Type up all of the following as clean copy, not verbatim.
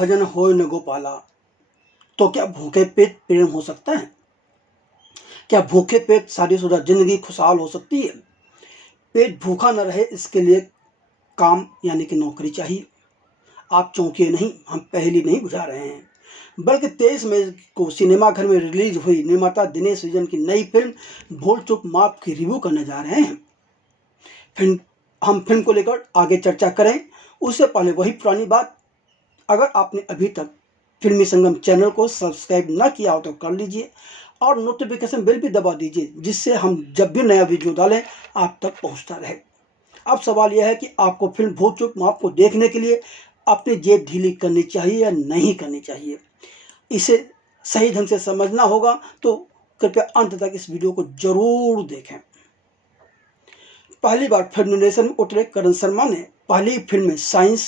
भजन होय न गोपाला, तो क्या भूखे पेट प्रेम हो सकता है? क्या भूखे पेट शादीशुदा जिंदगी खुशहाल हो सकती है? पेट भूखा न रहे इसके लिए काम यानी कि नौकरी चाहिए। आप चौंकिए नहीं, हम पहली नहीं बुझा रहे हैं, बल्कि 23 मई को सिनेमाघर में रिलीज हुई निर्माता दिनेश विजन की नई फिल्म भूल चूक माफ की रिव्यू करने जा रहे हैं। हम फिल्म को लेकर आगे चर्चा करें उससे पहले वही पुरानी बात, अगर आपने अभी तक फिल्मी संगम चैनल को सब्सक्राइब न किया हो तो कर लीजिए और नोटिफिकेशन बेल भी दबा दीजिए, जिससे हम जब भी नया वीडियो डालें आप तक पहुंचता रहे। अब सवाल यह है कि आपको फिल्म भूल चूक माफ को देखने के लिए अपनी जेब ढीली करनी चाहिए या नहीं करनी चाहिए, इसे सही ढंग से समझना होगा, तो कृपया अंत तक इस वीडियो को जरूर देखें। पहली बार फिल्म निर्देशन में उतरे करण शर्मा ने पहली फिल्म में science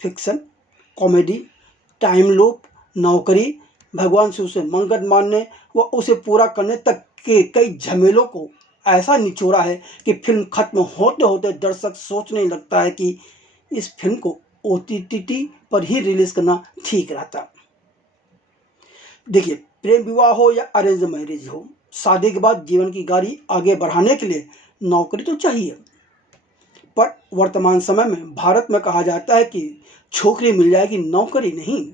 fiction, comedy, time loop, नौकरी, भगवान शिव से मंगत मानने व उसे पूरा करने तक के कई झमेलों को ऐसा निचोड़ा है कि फिल्म खत्म होते होते दर्शक सोचने लगता है कि इस फिल्म को OTT पर ही रिलीज करना ठीक रहता। देखिए, प्रेम विवाह हो या अरेंज मैरिज हो, शादी के बाद जीवन की गाड़ी आगे बढ़ाने के लिए नौकरी तो चाहिए, पर वर्तमान समय में भारत में कहा जाता है कि छोकरी मिल जाएगी नौकरी नहीं।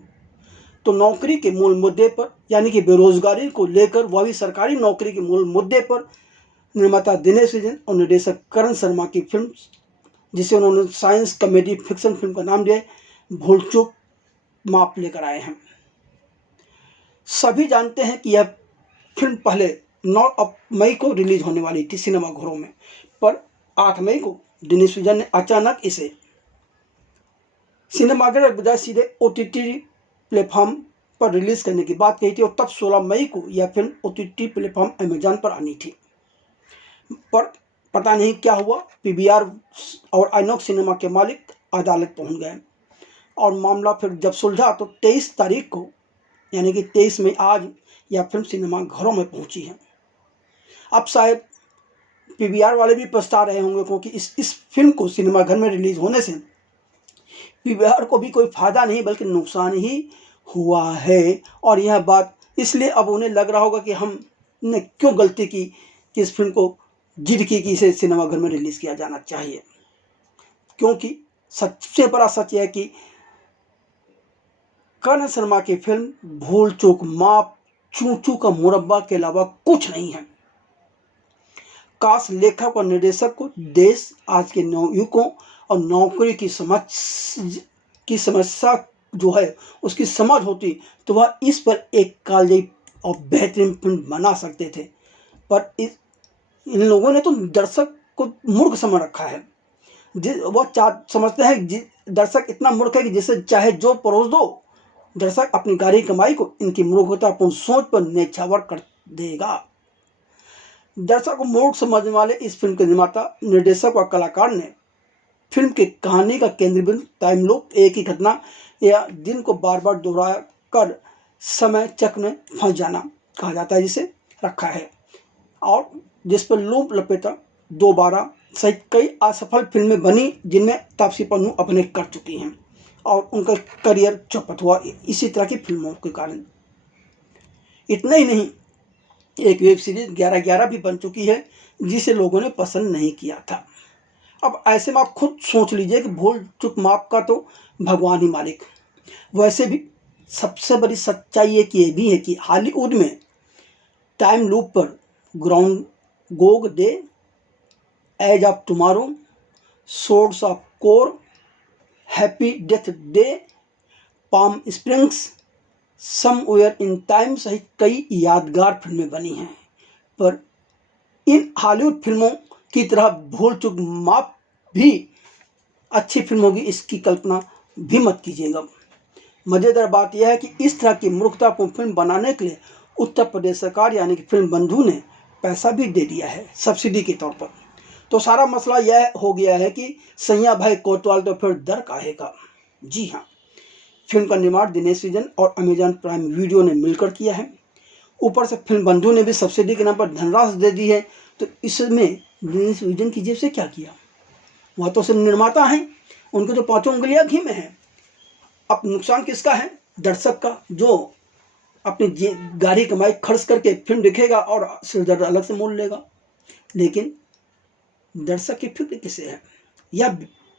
तो नौकरी के मूल मुद्दे पर यानी कि बेरोजगारी को लेकर, वह भी सरकारी नौकरी के मूल मुद्दे पर निर्माता दिनेश विजन और निर्देशक करण शर्मा की फिल्म, जिसे उन्होंने साइंस कॉमेडी फिक्शन फिल्म का नाम दिया है, भूल चूक माफ लेकर आए हैं। सभी जानते हैं कि यह फिल्म पहले 9 मई को रिलीज होने वाली थी सिनेमाघरों में, पर 8 मई को दिनेश विजन ने अचानक इसे सिनेमाघर के बजाय सीधे OTT प्लेटफॉर्म पर रिलीज करने की बात कही थी और तब 16 मई को यह फिल्म OTT प्लेटफॉर्म अमेजॉन पर आनी थी। पर पता नहीं क्या हुआ, PVR और आइनॉक्स सिनेमा के मालिक अदालत पहुंच गए और मामला फिर जब सुलझा तो 23 तारीख को यानी कि 23 मई आज यह फिल्म सिनेमाघरों में पहुंची है। अब शायद PVR वाले भी पछता रहे होंगे, क्योंकि इस फिल्म को सिनेमाघर में रिलीज होने से PVR को भी कोई फायदा नहीं बल्कि नुकसान ही हुआ है। और यह बात इसलिए अब उन्हें लग रहा होगा कि हमने क्यों गलती की कि इस फिल्म को जिद की कि इसे सिनेमाघर में रिलीज किया जाना चाहिए, क्योंकि सबसे बड़ा सच है कि करण शर्मा की फिल्म भूल चूक माफ चू चू का मुरब्बा के अलावा कुछ नहीं है। काश लेखक और निर्देशक को देश, आज के नवयुवकों और नौकरी की समस्या जो है उसकी समझ होती तो वह इस पर एक कालजयी और बेहतरीन फिल्म बना सकते थे। पर इन लोगों ने तो दर्शक को मूर्ख समझ रखा है। वह समझते हैं दर्शक इतना मूर्ख है कि जिसे चाहे जो परोस दो, दर्शक अपनी गाढ़ी कमाई को इनकी मूर्खतापूर्ण सोच पर न्यौछावर कर देगा। दर्शक को मूर्ख समझने वाले इस फिल्म के निर्माता, निर्देशक और कलाकार ने फिल्म की कहानी का केंद्र बिंदु टाइम लूप, एक ही घटना या दिन को बार बार दोहरा कर समय चक्र में फंस जाना कहा जाता है जिसे रखा है, और जिस पर लूप लपेटा दोबारा सहित कई असफल फिल्में बनी जिनमें तापसी पन्नू अभिनय कर चुकी हैं और उनका करियर चौपट हुआ इसी तरह की फिल्मों के कारण। इतना ही नहीं, एक वेब सीरीज 11-11 भी बन चुकी है जिसे लोगों ने पसंद नहीं किया था। अब ऐसे में आप खुद सोच लीजिए कि भूल चूक माफ का तो भगवान ही मालिक। वैसे भी सबसे बड़ी सच्चाई ये भी है कि हॉलीवुड में टाइम लूप पर Groundhog Day, Edge of Tomorrow, Swords of Core, Happy Death Day, Palm Springs, Somewhere in Time सहित कई यादगार फिल्में बनी हैं। पर इन हॉलीवुड फिल्मों की तरह भूल चूक माफ भी अच्छी फिल्म होगी इसकी कल्पना भी मत कीजिएगा। मज़ेदार बात यह है कि इस तरह की मूर्खतापूर्ण फिल्म बनाने के लिए उत्तर प्रदेश सरकार यानी कि फिल्म बंधु ने पैसा भी दे दिया है सब्सिडी के तौर पर। तो सारा मसला यह हो गया है कि सैया भाई कोतवाल तो फिर दर काहेगा। जी हाँ, फिल्म का निर्माण दिनेश विजन और अमेजॉन प्राइम वीडियो ने मिलकर किया है। ऊपर से फिल्म बंधु ने भी सब्सिडी के नाम पर धनराशि दे दी है। तो इसमें दिनेश विजन की जेब से क्या किया? वह तो सिर्फ निर्माता हैं, उनके तो 5 उंगलियां घी में हैं। अब नुकसान किसका है? दर्शक का, जो अपनी गाड़ी कमाई खर्च करके फिल्म देखेगा और सिरदर्द अलग से मोल लेगा। लेकिन दर्शक की फिक्र किसे है? यह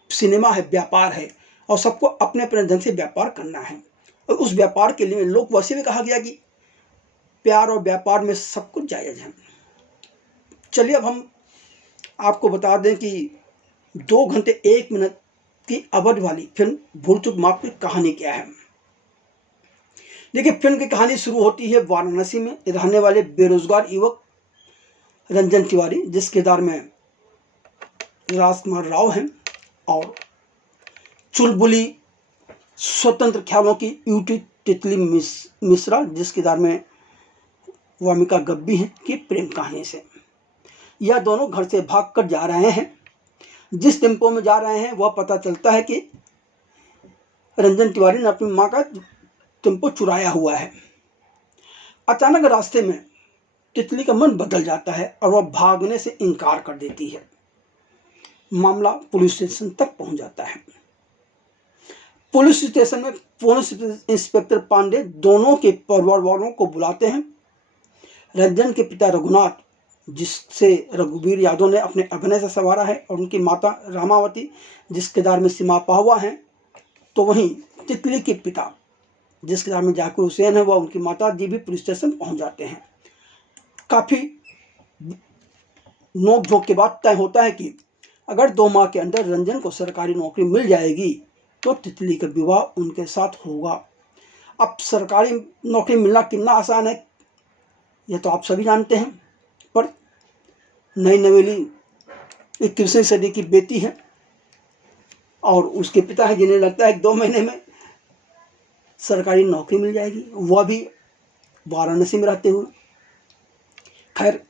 सिनेमा है, व्यापार है, और सबको अपने अपने ढंग से व्यापार करना है। और उस व्यापार के लिए लोग वैसे भी कहा गया कि प्यार और व्यापार में सब कुछ जायज़ है। चलिए अब हम आपको बता दें कि 2 घंटे 1 मिनट की अवधि वाली फिल्म भूल चूक माफ की कहानी क्या है। देखिए, फिल्म की कहानी शुरू होती है वाराणसी में रहने वाले बेरोजगार युवक रंजन तिवारी, जिस किरदार में राजकुमार राव हैं, और चुलबुली स्वतंत्र ख्यालों की यूटी तितली मिश्रा, जिस किरदार में वामिका गब्बी हैं, की प्रेम कहानी से। यह दोनों घर से भागकर जा रहे हैं। जिस टेम्पो में जा रहे हैं वह पता चलता है कि रंजन तिवारी ने अपनी माँ का टेम्पो चुराया हुआ है। अचानक रास्ते में तितली का मन बदल जाता है और वह भागने से इनकार कर देती है। मामला पुलिस स्टेशन तक पहुंच जाता है। पुलिस स्टेशन में पुलिस इंस्पेक्टर पांडे दोनों के परिवार वालों को बुलाते हैं। रंजन के पिता रघुनाथ, जिससे रघुवीर यादव ने अपने अभिनय से संवारा है, और उनकी माता रामावती, जिस किरदार में सीमा पाहुआ हैं। तो वहीं तितली के पिता, जिस किरदार में जाकिर हुसैन है, वह उनकी माता जी भी पुलिस स्टेशन पहुंच जाते हैं। काफ़ी नोक झोंक के बाद तय होता है कि अगर 2 माह के अंदर रंजन को सरकारी नौकरी मिल जाएगी तो तितली का विवाह उनके साथ होगा। अब सरकारी नौकरी मिलना कितना आसान है यह तो आप सभी जानते हैं, पर नई नवेली 21वीं सदी की बेटी है और उसके पिता है जिन्हें लगता है 2 महीने में सरकारी नौकरी मिल जाएगी, वह भी वाराणसी में रहते हुए। खैर,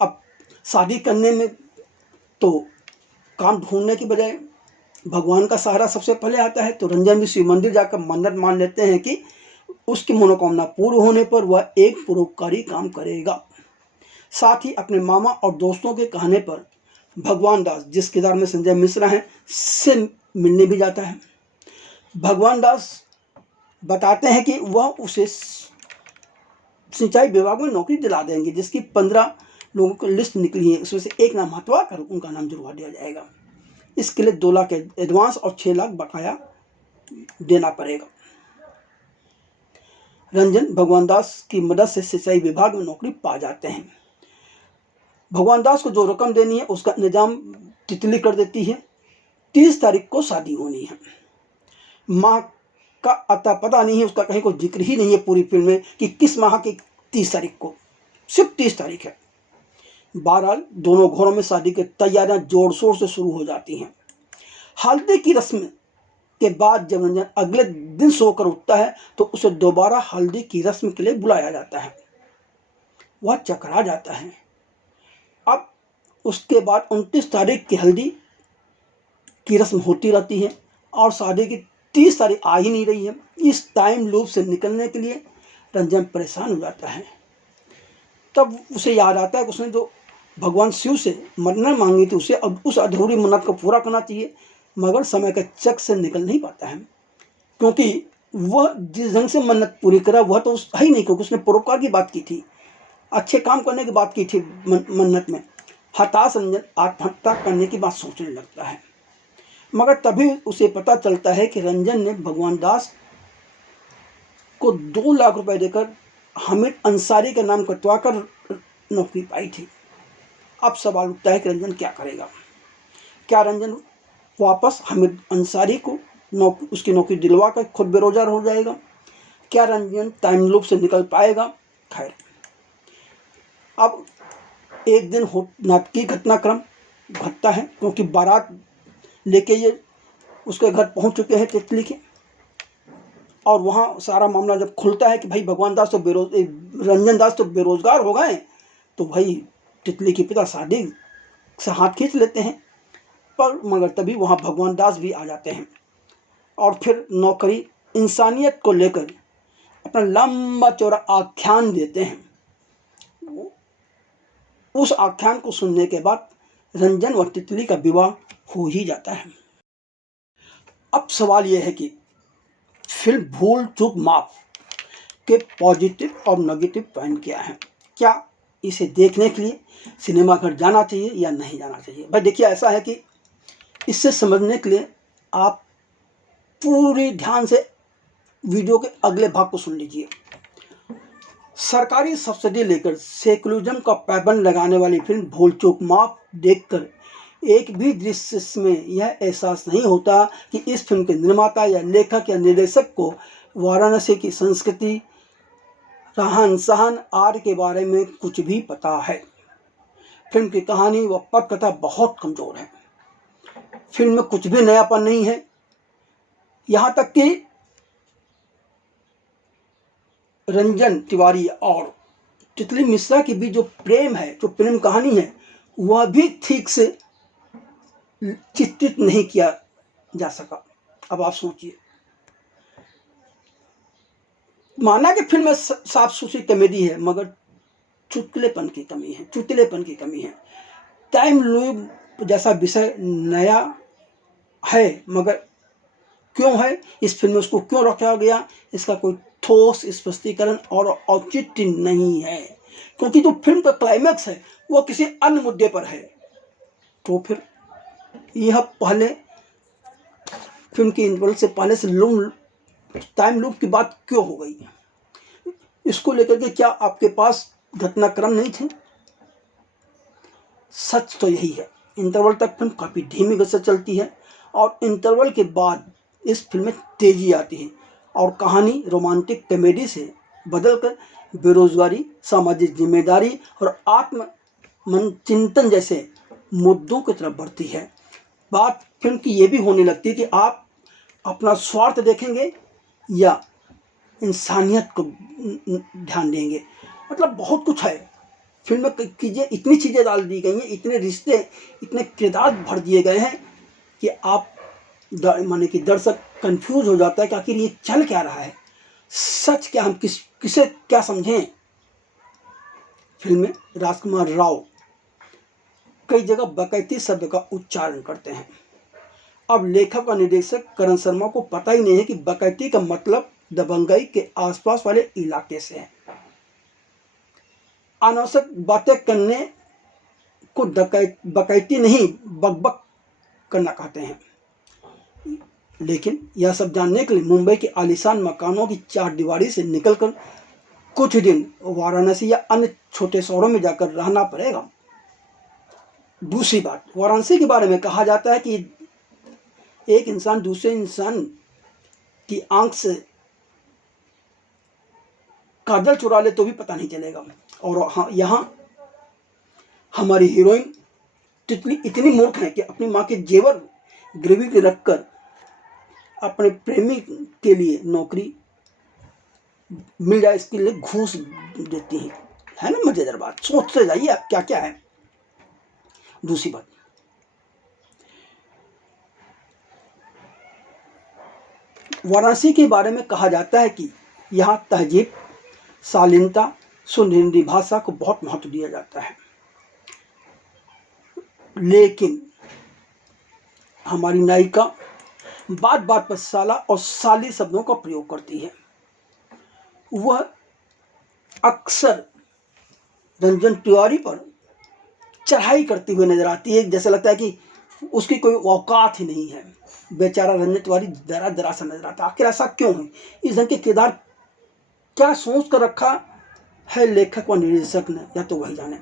अब शादी करने में तो काम ढूंढने की बजाय भगवान का सहारा सबसे पहले आता है। तो रंजन भी शिव मंदिर जाकर मन्नत मान लेते हैं कि उसकी मनोकामना पूर्ण होने पर वह एक परोपकारी काम करेगा। साथ ही अपने मामा और दोस्तों के कहने पर भगवान दास, जिस किरदार में संजय मिश्रा हैं, से मिलने भी जाता है। भगवान दास बताते हैं कि वह उसे सिंचाई विभाग में नौकरी दिला देंगे, जिसकी 15 लोगों की लिस्ट निकली है, उसमें से एक नाम हटवा कर उनका नाम जुड़वा दिया जाएगा। इसके लिए 2 लाख एडवांस और 6 लाख बकाया देना पड़ेगा। रंजन भगवान दास की मदद से सिंचाई विभाग में नौकरी पा जाते हैं। भगवान दास को जो रकम देनी है उसका इंतजाम तितली कर देती है। 30 तारीख को शादी होनी है। माह का अता पता नहीं है, उसका कहीं कोई जिक्र ही नहीं है पूरी फिल्म में कि किस माह की 30 तारीख को, सिर्फ 30 तारीख है। बहरहाल दोनों घरों में शादी की तैयारियां जोर शोर से शुरू हो जाती हैं। हल्दी की रस्म के बाद जब रंजन अगले दिन सोकर उठता है तो उसे दोबारा हल्दी की रस्म के लिए बुलाया जाता है। वह चकरा जाता है। अब उसके बाद 29 तारीख की हल्दी की रस्म होती रहती है और शादी की 30 तारीख आ ही नहीं रही है। इस टाइम लूप से निकलने के लिए रंजन परेशान हो जाता है। तब उसे याद आता है कि उसने जो भगवान शिव से मन्नत मांगी थी उसे अब उस अधूरी मन्नत को पूरा करना चाहिए, मगर समय के चक से निकल नहीं पाता है, क्योंकि वह जिस ढंग से मन्नत पूरी करा वह तो है ही नहीं, क्योंकि उसने परोपकार की बात की थी, अच्छे काम करने की बात की थी मन्नत में। हताश रंजन आत्महत्या करने की बात सोचने लगता है, मगर तभी उसे पता चलता है कि रंजन ने भगवान दास को 2 लाख रुपए देकर हामिद अंसारी का नाम कटवा कर नौकरी पाई थी। अब सवाल उठता है कि रंजन क्या करेगा। क्या रंजन वापस हामिद अंसारी को उसकी नौकरी दिलवा कर खुद बेरोजगार हो जाएगा? क्या रंजन टाइम लूप से निकल पाएगा? खैर, अब एक दिन नाटकीय घटनाक्रम घटता है, क्योंकि बारात लेके ये उसके घर पहुंच चुके हैं तितली के, और वहाँ सारा मामला जब खुलता है कि भाई भगवान दास तो रंजन दास तो बेरोजगार हो गए, तो भाई तितली के पिता शादी से हाथ खींच लेते हैं। पर मगर तभी वहाँ भगवान दास भी आ जाते हैं और फिर नौकरी इंसानियत को लेकर अपना लंबा चौड़ा आख्यान देते हैं। उस आख्यान को सुनने के बाद रंजन और तितली का विवाह हो ही जाता है। अब सवाल यह है कि फिल्म भूल चूक माफ के पॉजिटिव और नेगेटिव पॉइंट क्या हैं? क्या इसे देखने के लिए सिनेमाघर जाना चाहिए या नहीं जाना चाहिए? भाई देखिए, ऐसा है कि इससे समझने के लिए आप पूरी ध्यान से वीडियो के अगले भाग को सुन लीजिए। सरकारी सब्सिडी लेकर सेकुलरिज्म का पैबंद लगाने वाली फिल्म भूल चूक माफ देखकर एक भी दृश्य में यह एहसास नहीं होता कि इस फिल्म के निर्माता या लेखक या निर्देशक को वाराणसी की संस्कृति, रहन सहन आदि के बारे में कुछ भी पता है। फिल्म की कहानी व पटकथा बहुत कमजोर है। फिल्म में कुछ भी नयापन नहीं है। यहाँ तक कि रंजन तिवारी और तितली मिश्रा के बीच जो प्रेम है, जो प्रेम कहानी है, वह भी ठीक से चित्रित नहीं किया जा सका। अब आप सोचिए, माना कि फिल्म में साफ सुथरी कॉमेडी है, मगर चुटकुलेपन की कमी है। टाइम लूप जैसा विषय नया है, मगर क्यों है इस फिल्म में, उसको क्यों रखा गया, इसका कोई ठोस स्पष्टीकरण और औचित्य नहीं है। क्योंकि जो फिल्म का क्लाइमैक्स है वह किसी अन्य मुद्दे पर है। तो फिर यह पहले फिल्म के इंटरवल से पहले से टाइम लूप की बात क्यों हो गई? इसको लेकर के क्या आपके पास घटनाक्रम नहीं थे? सच तो यही है, इंटरवल तक फिल्म काफ़ी धीमी गति से चलती है और इंटरवल के बाद इस फिल्म में तेजी आती है और कहानी रोमांटिक कॉमेडी से बदलकर बेरोजगारी, सामाजिक जिम्मेदारी और आत्म मन चिंतन जैसे मुद्दों की तरफ बढ़ती है। बात फिल्म की ये भी होने लगती है कि आप अपना स्वार्थ देखेंगे या इंसानियत को ध्यान देंगे। मतलब बहुत कुछ है फिल्म में, कीजिए इतनी चीज़ें डाल दी गई हैं, इतने रिश्ते, इतने किरदार भर दिए गए हैं कि आप माने कि दर्शक कंफ्यूज हो जाता है कि आखिर ये चल क्या रहा है, सच क्या, हम किसे क्या समझें। फिल्म में राजकुमार राव कई जगह बकैती शब्द का उच्चारण करते हैं। अब लेखक और निर्देशक करण शर्मा को पता ही नहीं है कि बकैती का मतलब दबंगई के आसपास वाले इलाके से है। अनावश्यक बातें करने को बकैती नहीं, बकबक करना कहते हैं। लेकिन यह सब जानने के लिए मुंबई के आलीशान मकानों की चारदीवारी से निकलकर कुछ दिन वाराणसी या अन्य छोटे शहरों में जाकर रहना पड़ेगा। दूसरी बात, वाराणसी के बारे में कहा जाता है कि एक इंसान दूसरे इंसान की आंख से काजल चुरा ले तो भी पता नहीं चलेगा। और हाँ, यहाँ हमारी हीरोइन तितली इतनी मूर्ख है कि अपनी माँ के जेवर गिरवी पे रखकर अपने प्रेमी के लिए नौकरी मिल जाए इसके लिए घूस देती है ना। मजेदार बात, सोचते जाइए आप क्या क्या है। दूसरी बात, वाराणसी के बारे में कहा जाता है कि यहाँ तहजीब, शालीनता, सुनहरी भाषा को बहुत महत्व दिया जाता है। लेकिन हमारी नायिका बात बात पर साला और साली शब्दों का प्रयोग करती है। वह अक्सर रंजन तिवारी पर चढ़ाई करती हुई नजर आती है, जैसे लगता है कि उसकी कोई औकात ही नहीं है। बेचारा रंजन तिवारी दरा सा नजर आता है। आखिर ऐसा क्यों है? इस ढंग के किरदार क्या सोच कर रखा है लेखक व निर्देशक ने, या तो वही जाने।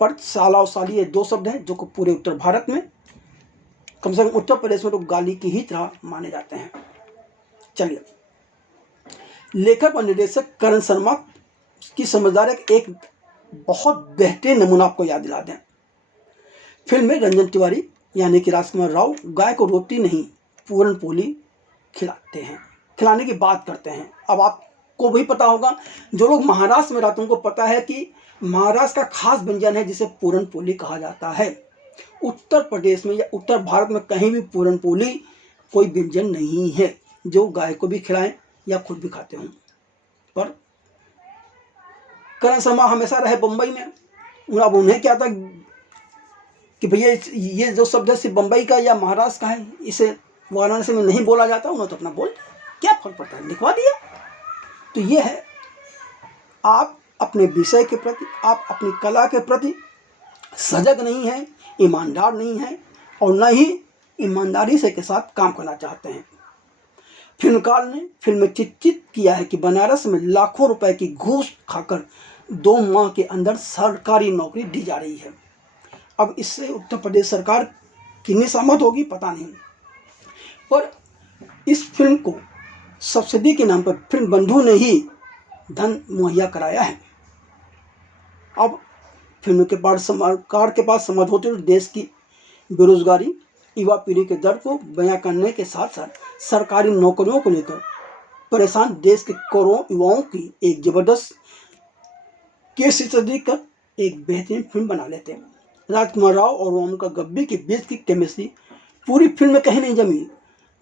पर साला और साली ये दो शब्द हैं जो पूरे उत्तर भारत में, कम से कम उत्तर प्रदेश में, तो गाली की ही तरह माने जाते हैं। चलिए, लेखक और निर्देशक करण शर्मा की समझदारी का एक बहुत बेहतरीन नमूना आपको याद दिला दें। फिल्म में रंजन तिवारी यानी कि राजकुमार राव गाय को रोटी नहीं पूरन पोली खिलाते हैं, खिलाने की बात करते हैं। अब आपको भी पता होगा, जो लोग महाराष्ट्र में रहते हैं उनको पता है कि महाराष्ट्र का खास व्यंजन है जिसे पूरन पोली कहा जाता है। उत्तर प्रदेश में या उत्तर भारत में कहीं भी पूरन पोली कोई व्यंजन नहीं है जो गाय को भी खिलाएं या खुद भी खाते हों। पर करण शर्मा हमेशा रहे बम्बई में। अब उन्हें क्या था कि भैया ये जो शब्द है सिर्फ बम्बई का या महाराष्ट्र का है, इसे वाराणसी में नहीं बोला जाता, उन्होंने तो अपना बोल दिया, क्या फर्क पड़ता है, लिखवा दिया। तो ये है, आप अपने विषय के प्रति, आप अपनी कला के प्रति सजग नहीं हैं, ईमानदार नहीं हैं, और न ही ईमानदारी से के साथ काम करना चाहते हैं। फिल्मकार ने फिल्म में चित्रित किया है कि बनारस में लाखों रुपए की घूस खाकर 2 माह के अंदर सरकारी नौकरी दी जा रही है। अब इससे उत्तर प्रदेश सरकार कितनी सहमत होगी पता नहीं, पर इस फिल्म को सब्सिडी के नाम पर फिल्म बंधु ने ही धन मुहैया कराया है। अब फिल्म के बाद सरकार के पास समझ होते हुए देश की बेरोजगारी, युवा पीढ़ी के दर्द को बयां करने के साथ साथ सरकारी नौकरियों को लेकर परेशान देश के करोड़ों युवाओं की एक जबरदस्त केस स्टडी कर एक बेहतरीन फिल्म बना लेते हैं। राजकुमार राव और वामका गब्बी के बीच की केमिस्ट्री पूरी फिल्म में कहीं नहीं जमी।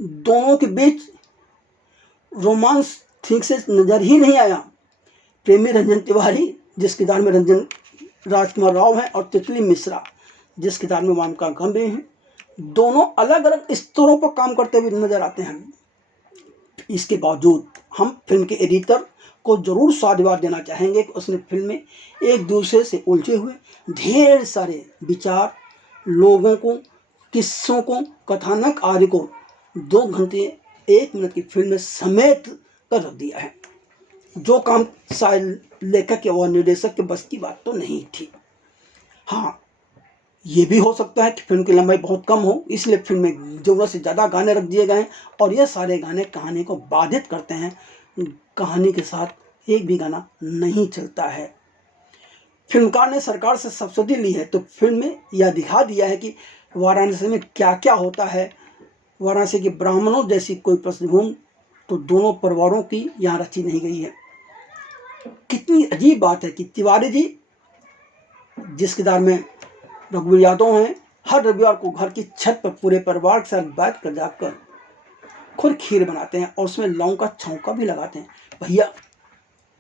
दोनों के बीच रोमांस ठीक से नजर ही नहीं आया। प्रेमी रंजन तिवारी जिस किरदार में राजकुमार राव हैं, और तितली मिश्रा जिस किरदार में वामका गब्बी हैं, दोनों अलग अलग स्तरों पर काम करते हुए नजर आते हैं। इसके बावजूद हम फिल्म के एडिटर को जरूर साधुवाद देना चाहेंगे कि उसने फिल्म में एक दूसरे से उलझे हुए ढेर सारे विचार, लोगों को, किस्सों को, कथानक आदि को 2 घंटे 1 मिनट की फिल्म में समेट कर रख दिया है, जो काम शायद लेखक और निर्देशक के बस की बात तो नहीं थी। हाँ, ये भी हो सकता है कि फिल्म की लंबाई बहुत कम हो, इसलिए फिल्म में ज़रूरत से ज़्यादा गाने रख दिए गए हैं, और ये सारे गाने कहानी को बाधित करते हैं। कहानी के साथ एक भी गाना नहीं चलता है। फिल्मकार ने सरकार से सब्सिडी ली है, तो फिल्म में यह दिखा दिया है कि वाराणसी में क्या क्या होता है। वाराणसी के ब्राह्मणों जैसी कोई पृष्ठभूमि तो दोनों परिवारों की यहाँ रची नहीं गई है। कितनी अजीब बात है कि तिवारी जी जिस किरदार में रघुवीर यादव हैं, हर रविवार को घर की छत पर पूरे परिवार के साथ बैठ कर जाकर खुद खीर बनाते हैं और उसमें लौंग का छौंका भी लगाते हैं। भैया,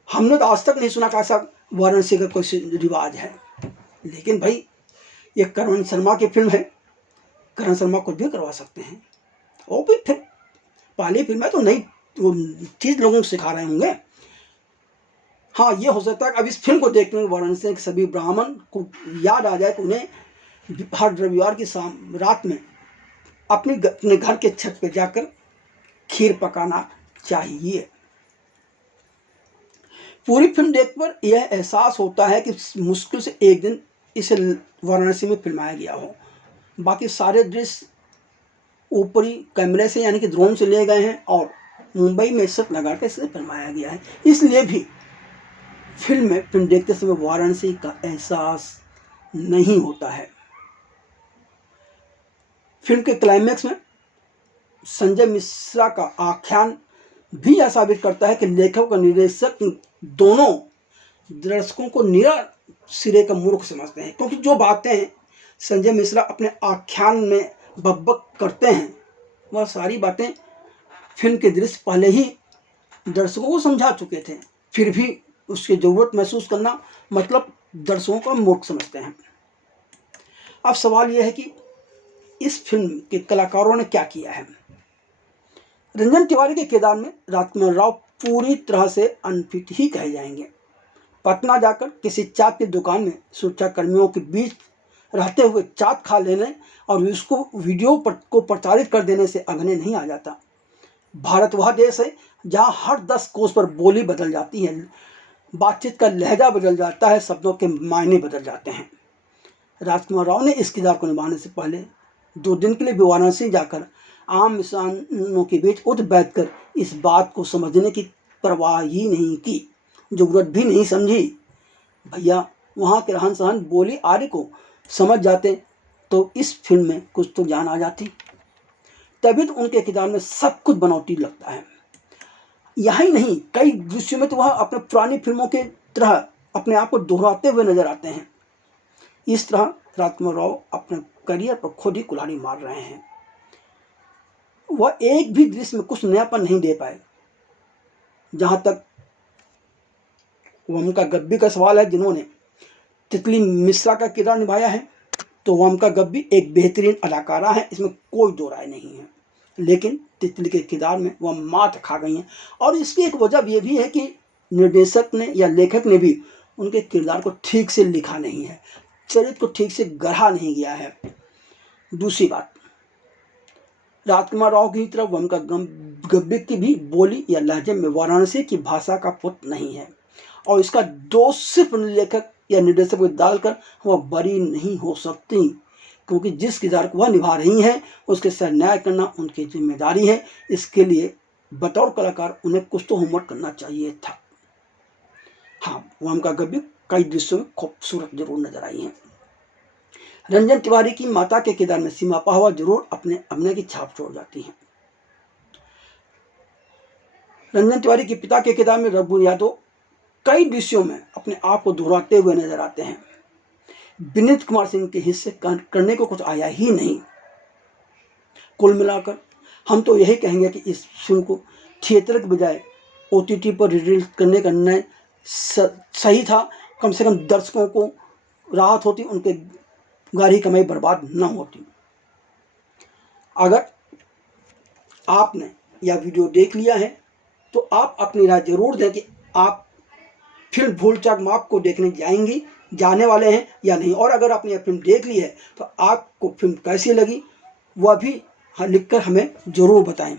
हमने तो आज तक नहीं सुना कि ऐसा वाराणसी का कोई रिवाज है। लेकिन भाई, ये करण शर्मा की फिल्म है, करण शर्मा कुछ भी करवा सकते हैं। वो भी फिर पहली फिल्म है तो नई चीज़ लोगों को सिखा रहे होंगे। हाँ, ये हो सकता है कि अब इस फिल्म को देखने में वाराणसी के सभी ब्राह्मण को याद आ जाए कि उन्हें हर रविवार की शाम रात में अपने घर के छत पर जाकर खीर पकाना चाहिए। पूरी फिल्म देखकर यह एहसास होता है कि मुश्किल से एक दिन इसे वाराणसी में फिल्माया गया हो। बाकी सारे दृश्य ऊपरी कैमरे से यानी कि ड्रोन से लिए गए हैं और मुंबई में सेट लगा कर इसे फिल्माया गया है। इसलिए भी फिल्म देखते समय वाराणसी का एहसास नहीं होता है। फिल्म के क्लाइमैक्स में संजय मिश्रा का आख्यान भी यह साबित करता है कि लेखक और निर्देशक दोनों दर्शकों को निरा सिरे का मूर्ख समझते हैं, क्योंकि जो बातें संजय मिश्रा अपने आख्यान में बकबक करते हैं वह सारी बातें फिल्म के दृश्य पहले ही दर्शकों को समझा चुके थे। फिर भी उसकी ज़रूरत महसूस करना मतलब दर्शकों का मूर्ख समझते हैं। अब सवाल यह है कि इस फिल्म के कलाकारों ने क्या किया है। रंजन तिवारी के किरदार में राजकुमार राव पूरी तरह से अनफिट ही कहे जाएंगे। पटना जाकर किसी चाट की दुकान में सुरक्षा कर्मियों के बीच रहते हुए चाट खा लेने और उसको वीडियो को प्रचारित कर देने से अगने नहीं आ जाता। भारत वह देश है जहाँ हर 10 कोस पर बोली बदल जाती है, बातचीत का लहजा बदल जाता है, शब्दों के मायने बदल जाते हैं। राजकुमार राव ने इस किरदार को निभाने से पहले 2 दिन के लिए वाराणसी जाकर आम इंसानों के बीच उठ बैठकर इस बात को समझने की परवाह ही नहीं की, जरूरत भी नहीं समझी। भैया, वहाँ के रहन सहन, बोली आदि को समझ जाते तो इस फिल्म में कुछ तो जान आ जाती। तभी तो उनके किरदार में सब कुछ बनावटी लगता है। यही नहीं, कई दृश्यों में तो वह अपने पुरानी फिल्मों के तरह अपने आप को दोहराते हुए नजर आते हैं। इस तरह राजकुमार राव अपने करियर पर खुद ही कुल्हाड़ी मार रहे हैं। वह एक भी दृश्य में कुछ नयापन नहीं दे पाए। जहाँ तक वामका गब्बी का सवाल है, जिन्होंने तितली मिश्रा का किरदार निभाया है, तो वामका गब्बी एक बेहतरीन अदाकारा है, इसमें कोई दो राय नहीं है। लेकिन तितली के किरदार में वह मात खा गई हैं। और इसकी एक वजह ये भी है कि निर्देशक ने या लेखक ने भी उनके किरदार को ठीक से लिखा नहीं है, चरित्र को ठीक से गढ़ा नहीं गया है। दूसरी बात, राजकुमार राव की तरफ उनका गब्बर की भी बोली या लहजे में वाराणसी की भाषा का पुट नहीं है, और इसका दोष सिर्फ लेखक या निर्देशक को डालकर वह बरी नहीं हो सकती, क्योंकि जिस किरदार को वह निभा रही हैं उसके साथ न्याय करना उनकी जिम्मेदारी है। इसके लिए बतौर कलाकार उन्हें कुछ तो होमवर्क करना चाहिए था। हाँ, उनका गब्बर कई दृश्यों में खूबसूरत जरूर नजर आई हैं। रंजन तिवारी की माता के किरदार में सीमा पाहवा जरूर अपने अभिनय की छाप छोड़ जाती हैं। रंजन तिवारी के पिता के किरदार में रघु यादव कई दृश्यों में अपने आप को दोहराते हुए नजर आते हैं। विनीत कुमार सिंह के हिस्से करने को कुछ आया ही नहीं। कुल मिलाकर हम तो यही कहेंगे कि इस फिल्म को थिएटर के बजाय OTT पर रिलीज करने का निर्णय सही था। कम से कम दर्शकों को राहत होती, उनके गाड़ी कमाई बर्बाद न होती। अगर आपने यह वीडियो देख लिया है तो आप अपनी राय जरूर दें कि आप फिल्म भूल चूक माफ को देखने जाने वाले हैं या नहीं, और अगर आपने यह फिल्म देख ली है तो आपको फिल्म कैसी लगी वह भी लिखकर हमें ज़रूर बताएं।